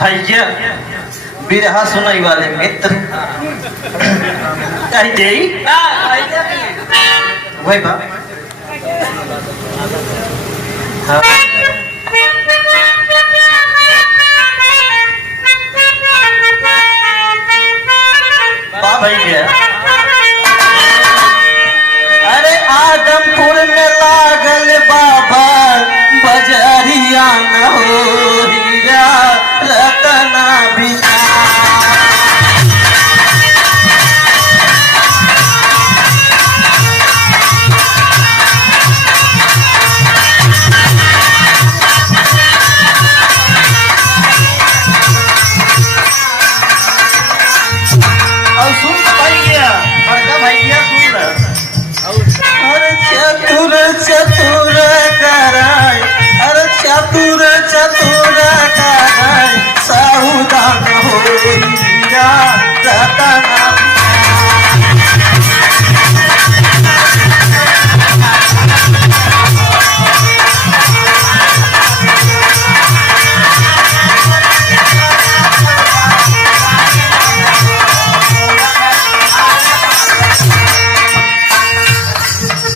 भैया बिरहा सुनाई वाले मित्र कही दे वही बा हाँ। भैया अरे आदमपुर में लागल बाबा बजरिया न हो हीरा रतना बिना चतुर कराय अरे चतुर कराय साहुदान हो हीरा रतना